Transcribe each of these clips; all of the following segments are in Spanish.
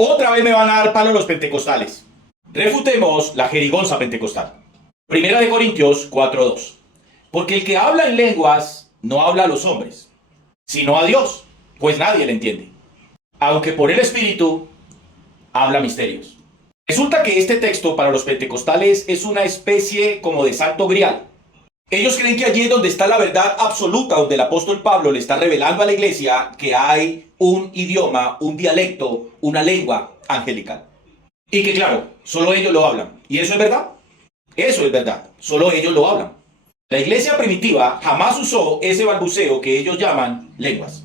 Otra vez me van a dar palo los pentecostales. Refutemos la jerigonza pentecostal. Primera de Corintios 4:2. Porque el que habla en lenguas no habla a los hombres, sino a Dios, pues nadie le entiende. Aunque por el Espíritu habla misterios. Resulta que este texto para los pentecostales es una especie como de santo grial. Ellos creen que allí es donde está la verdad absoluta, donde el apóstol Pablo le está revelando a la iglesia que hay un idioma, un dialecto, una lengua angelical. Y que claro, solo ellos lo hablan. ¿Y eso es verdad? Eso es verdad, solo ellos lo hablan. La iglesia primitiva jamás usó ese balbuceo que ellos llaman lenguas.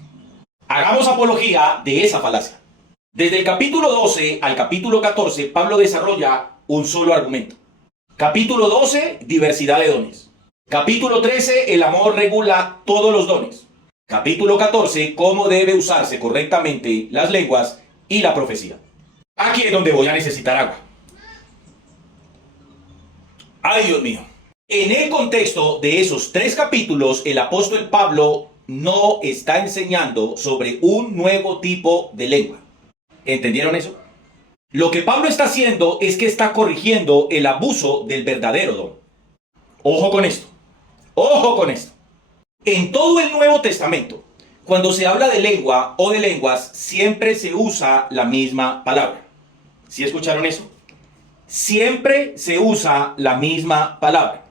Hagamos apología de esa falacia. Desde el capítulo 12 al capítulo 14, Pablo desarrolla un solo argumento. Capítulo 12, diversidad de dones. Capítulo 13, el amor regula todos los dones. Capítulo 14, cómo debe usarse correctamente las lenguas y la profecía. Aquí es donde voy a necesitar agua. Ay, Dios mío. En el contexto de esos 3 capítulos, el apóstol Pablo no está enseñando sobre un nuevo tipo de lengua. ¿Entendieron eso? Lo que Pablo está haciendo es que está corrigiendo el abuso del verdadero don. Ojo con esto. Ojo con esto. En todo el Nuevo Testamento, cuando se habla de lengua o de lenguas, siempre se usa la misma palabra. ¿Sí escucharon eso? Siempre se usa la misma palabra.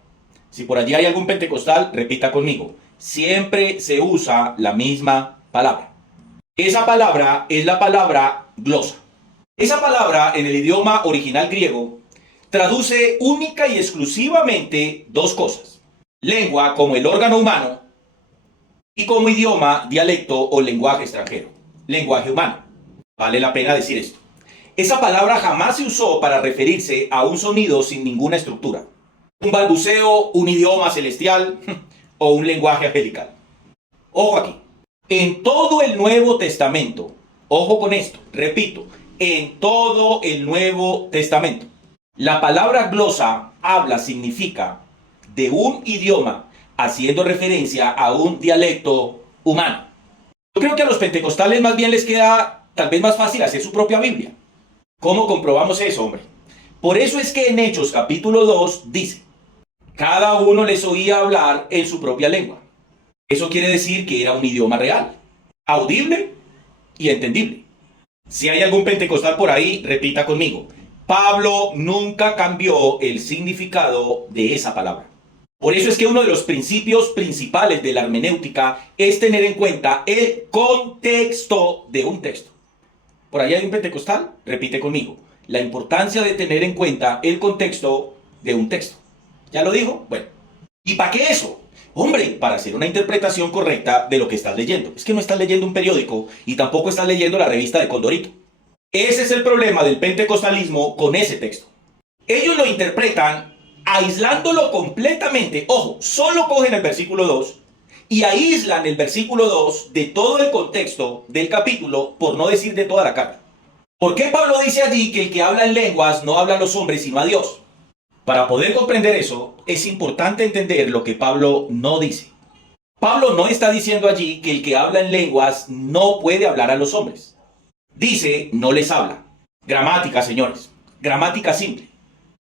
Si por allí hay algún pentecostal, repita conmigo. Siempre se usa la misma palabra. Esa palabra es la palabra glosa. Esa palabra en el idioma original griego traduce única y exclusivamente 2 cosas. Lengua como el órgano humano y como idioma, dialecto o lenguaje extranjero. Lenguaje humano. Vale la pena decir esto. Esa palabra jamás se usó para referirse a un sonido sin ninguna estructura. Un balbuceo, un idioma celestial o un lenguaje angelical. Ojo aquí. En todo el Nuevo Testamento, ojo con esto, repito, en todo el Nuevo Testamento, la palabra glosa, habla, significa de un idioma haciendo referencia a un dialecto humano. Yo creo que a los pentecostales más bien les queda tal vez más fácil hacer su propia Biblia. ¿Cómo comprobamos eso, hombre? Por eso es que en Hechos capítulo 2 dice, cada uno les oía hablar en su propia lengua. Eso quiere decir que era un idioma real, audible y entendible. Si hay algún pentecostal por ahí, repita conmigo. Pablo nunca cambió el significado de esa palabra. Por eso es que uno de los principios principales de la hermenéutica es tener en cuenta el contexto de un texto. Por ahí hay un pentecostal, repite conmigo. La importancia de tener en cuenta el contexto de un texto. ¿Ya lo dijo? Bueno. ¿Y para qué eso? Hombre, para hacer una interpretación correcta de lo que estás leyendo. Es que no estás leyendo un periódico y tampoco estás leyendo la revista de Condorito. Ese es el problema del pentecostalismo con ese texto. Ellos lo interpretan aislándolo completamente. Ojo, solo cogen el versículo 2 y aíslan el versículo 2 de todo el contexto del capítulo, por no decir de toda la carta. ¿Por qué Pablo dice allí que el que habla en lenguas no habla a los hombres sino a Dios? Para poder comprender eso, es importante entender lo que Pablo no dice. Pablo no está diciendo allí que el que habla en lenguas no puede hablar a los hombres. Dice, no les habla. Gramática, señores. Gramática simple.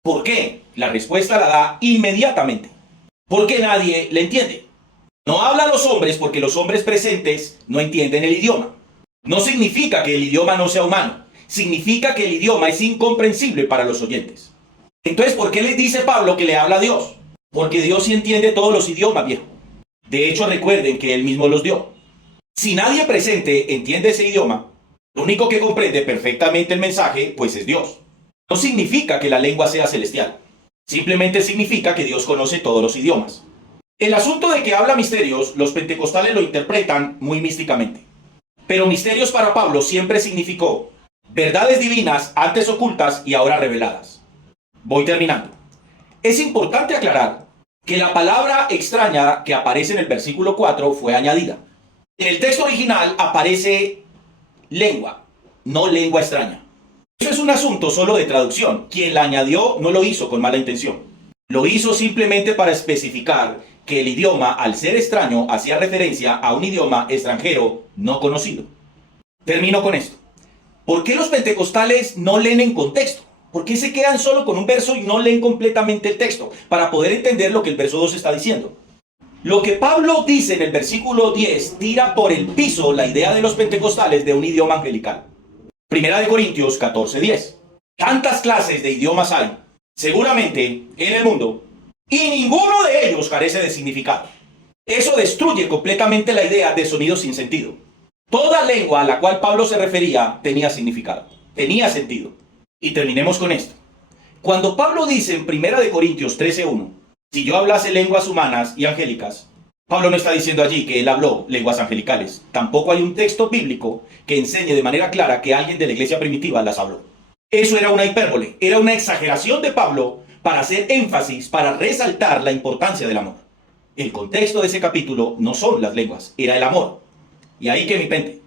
¿Por qué? La respuesta la da inmediatamente. Porque nadie le entiende. No habla a los hombres porque los hombres presentes no entienden el idioma. No significa que el idioma no sea humano. Significa que el idioma es incomprensible para los oyentes. Entonces, ¿por qué les dice Pablo que le habla a Dios? Porque Dios sí entiende todos los idiomas, viejo. De hecho, recuerden que Él mismo los dio. Si nadie presente entiende ese idioma, lo único que comprende perfectamente el mensaje, pues es Dios. No significa que la lengua sea celestial. Simplemente significa que Dios conoce todos los idiomas. El asunto de que habla misterios, los pentecostales lo interpretan muy místicamente. Pero misterios para Pablo siempre significó verdades divinas antes ocultas y ahora reveladas. Voy terminando. Es importante aclarar que la palabra extraña que aparece en el versículo 4 fue añadida. En el texto original aparece lengua, no lengua extraña. Eso es un asunto solo de traducción. Quien la añadió no lo hizo con mala intención. Lo hizo simplemente para especificar que el idioma, al ser extraño, hacía referencia a un idioma extranjero no conocido. Termino con esto. ¿Por qué los pentecostales no leen en contexto? ¿Por qué se quedan solo con un verso y no leen completamente el texto para poder entender lo que el verso 2 está diciendo? Lo que Pablo dice en el versículo 10 tira por el piso la idea de los pentecostales de un idioma angelical. Primera de Corintios 14:10. Tantas clases de idiomas hay, seguramente, en el mundo, y ninguno de ellos carece de significado. Eso destruye completamente la idea de sonido sin sentido. Toda lengua a la cual Pablo se refería tenía significado, tenía sentido. Y terminemos con esto. Cuando Pablo dice en 1 Corintios 13:1, si yo hablase lenguas humanas y angélicas, Pablo no está diciendo allí que él habló lenguas angelicales. Tampoco hay un texto bíblico que enseñe de manera clara que alguien de la iglesia primitiva las habló. Eso era una hipérbole, era una exageración de Pablo para hacer énfasis, para resaltar la importancia del amor. El contexto de ese capítulo no son las lenguas, era el amor. Y ahí que mi pente.